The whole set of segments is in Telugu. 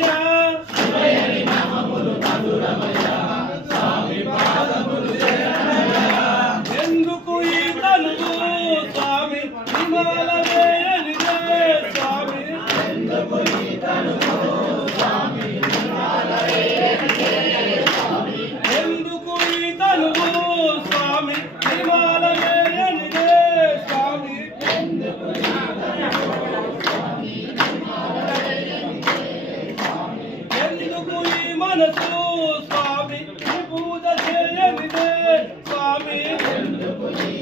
yeah. ஆமீன்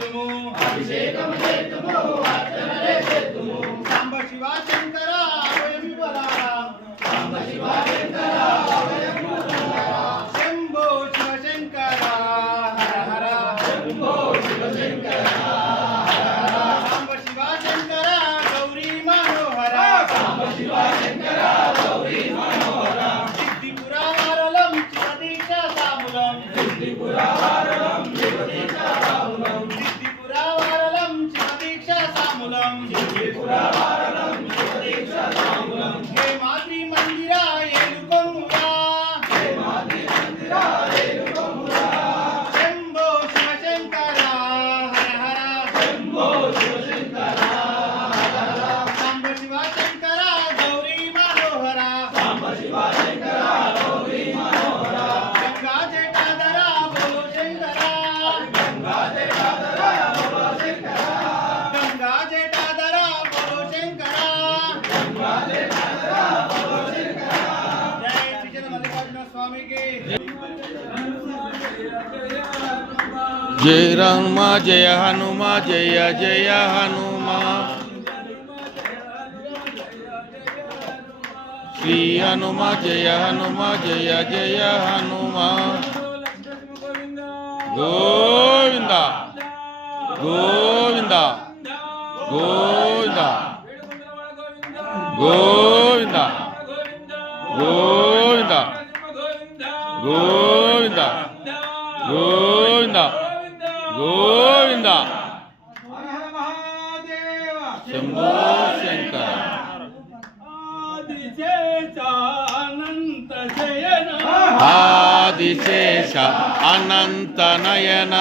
చేతుము అభిషేకము చేతుము జయ రామ జయ హనుమ జయ జయ హనుమ. శ్రీ హనుమ జయ హనుమ జయ జయ హనుమ. గోవింద గోవింద గోవింద గో ఆదిశేష అనంత నయన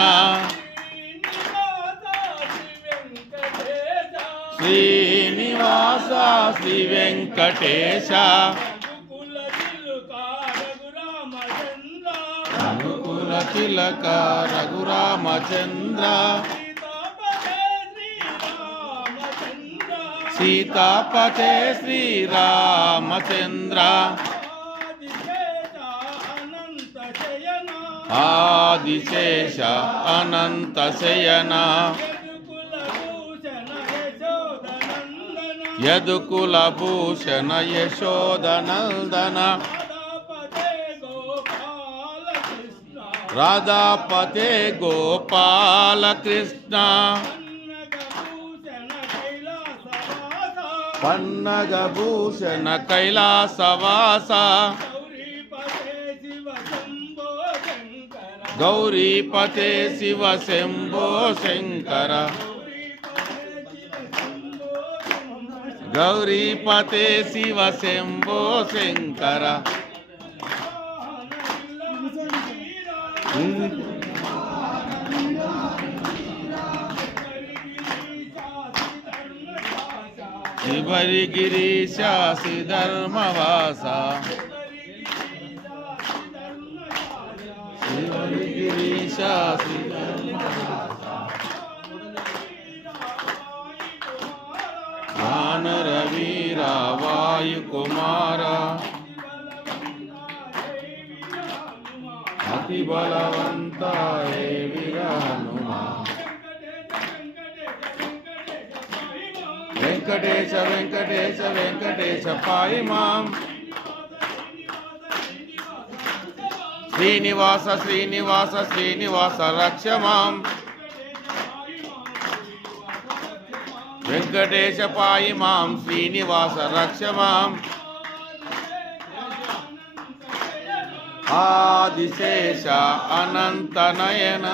శ్రీనివాస శ్రీ వెంకటేశ తిలక రఘురామచంద్ర సీతాపతే శ్రీరామచంద్ర. ఆదిశేష అనంత శయన. యదుకుల భూషణ యశోదనందన రాధాపతే గోపాలకృష్ణ పన్నగభూషణ పన్నగ భూషణ కైలాసవాస. गौरी पते शिव शंभो शंकर। गौरी पते शिव शंभो शंकर। शिवरी गिरीशा सिधर्मवासा విశ్వాసి జ్ఞానరవీరా వాయుకుమార అతి బలవంత వెంకటేశ వెంకటేశ వెంకటేశ పాయి మాం శ్రీనివాస శ్రీనివాస శ్రీనివాస రక్ష మాం వెంకటేశ పాయి మాం శ్రీనివాస రక్ష మాం ఆదిశేష అనంతనయన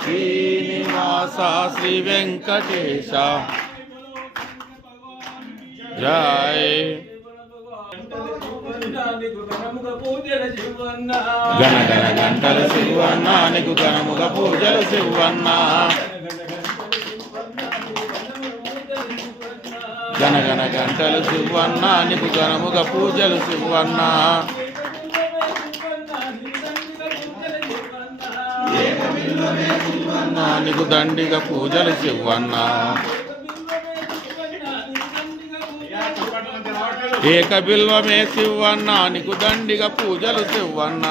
శ్రీనివాస శ్రీ వెంకటేశ. జయ గణ గణ గంటల శివన్న నీకు గణముగ పూజలు శివన్న గణ గణ గంటలు శివన్న నీకు గణముగ పూజలు శివన్న నీకు దండిగా పూజలు శివన్నా ఏక బిల్వమే శివన్న నీకు దండిగా పూజలు శివన్న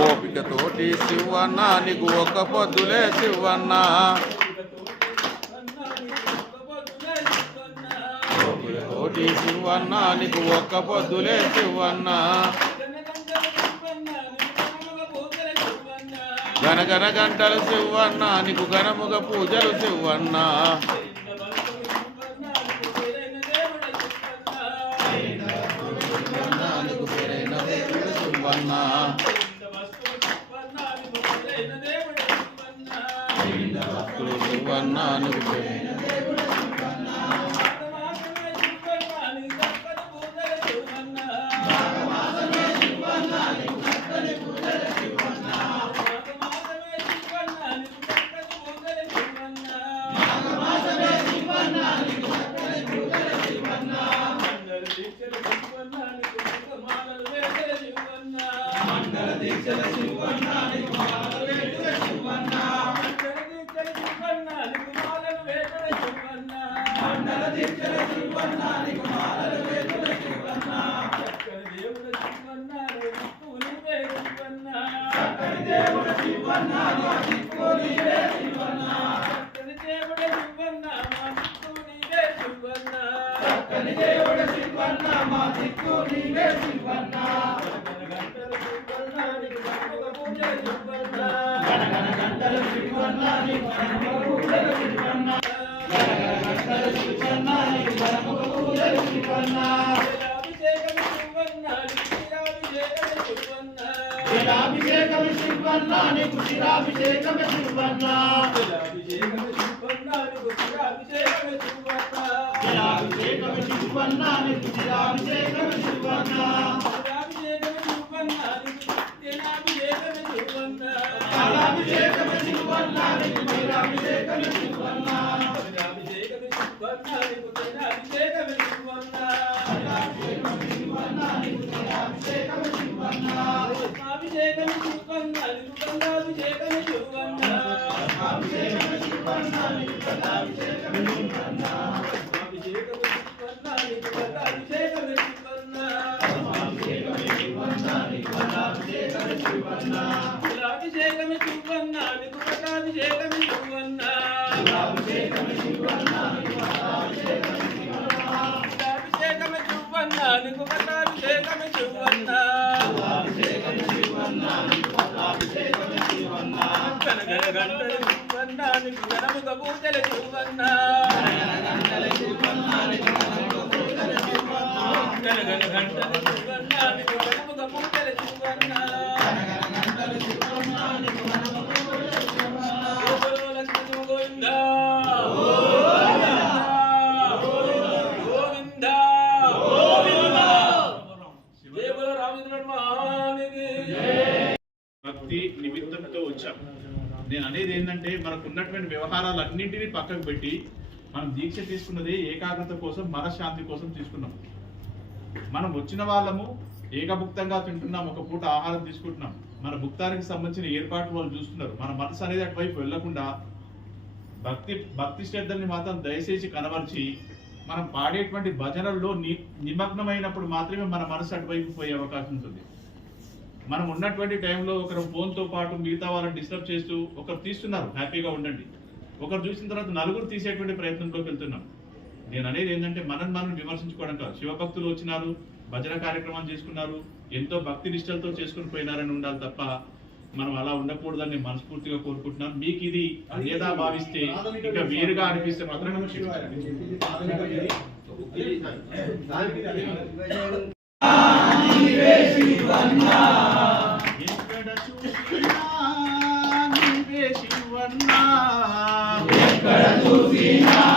ఓపికతోటి శివన్న నీకు ఒక్క పొద్దులే శివన్న ఓపికతోటి శివన్న నీకు ఒక్క పొద్దులే శివన్న గనగన గంటలు శివన్న నీకు గణముగ పూజలు శివన్న వన్నా వస్తువు వన్నా నువ్వే శివన్న భక్తులు శివన్న నీకు పేరైన అభిషేకం శివన్న నీకు శిరాభిషేకం శివన్న శిరాభిషేకం శివన్న నీకు శిరాభిషేకం అభిషేకం శివన్న అభిషేకం శిరాభిషేకం శివన్న పూజలు శివన్నా గంటలు శివన్నా భక్తి నిమిత్తంతో వచ్చాం. నేను అనేది ఏంటంటే మనకు ఉన్నటువంటి వ్యవహారాలు అన్నింటినీ పక్కకు పెట్టి మనం దీక్ష తీసుకున్నది ఏకాగ్రత కోసం మనశ్శాంతి కోసం తీసుకున్నాం. మనం వచ్చిన వాళ్ళము ఏకభుక్తంగా తింటున్నాం ఒక పూట ఆహారం తీసుకుంటున్నాం. మన భుక్తానికి సంబంధించిన ఏర్పాటు వాళ్ళు చూస్తున్నారు. మన మనసు అనేది అటువైపు వెళ్ళకుండా భక్తి భక్తి శ్రద్ధల్ని మాత్రం దయచేసి కనబరిచి మనం పాడేటువంటి భజనల్లో ని నిమగ్నమైనప్పుడు మాత్రమే మన మనసు అటువైపు పోయే అవకాశం ఉంటుంది. మనం ఉన్నటువంటి టైంలో ఒకరు ఫోన్తో పాటు మిగతా వాళ్ళని డిస్టర్బ్ చేస్తూ ఒకరు తీస్తున్నారు. హ్యాపీగా ఉండండి. ఒకరు చూసిన తర్వాత నలుగురు తీసేటువంటి ప్రయత్నంలోకి వెళ్తున్నాం. నేను అనేది ఏంటంటే మనం మనం విమర్శించుకోవడం కాదు. శివభక్తులు వచ్చినారు భజన కార్యక్రమం చేసుకున్నారు ఎంతో భక్తి నిష్టలతో చేసుకుని పోయినారని ఉండాలి తప్ప మనం అలా ఉండకూడదని మనస్ఫూర్తిగా కోరుకుంటున్నాను మీకు ఇది అన్యదా భావిస్తే ఇక వేరుగా అనిపిస్తే మాత్రం నన్ను క్షమించండి. ఎక్కడ చూసినా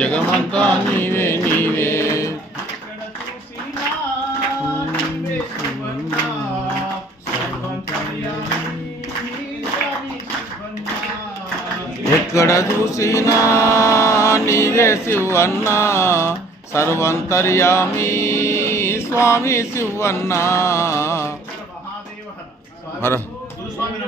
జగమంతా నీవే నీవే. ఎక్కడ చూసినా నీవే శివన్న సర్వంతర్యామి స్వామి శివన్న మరో. స్వామి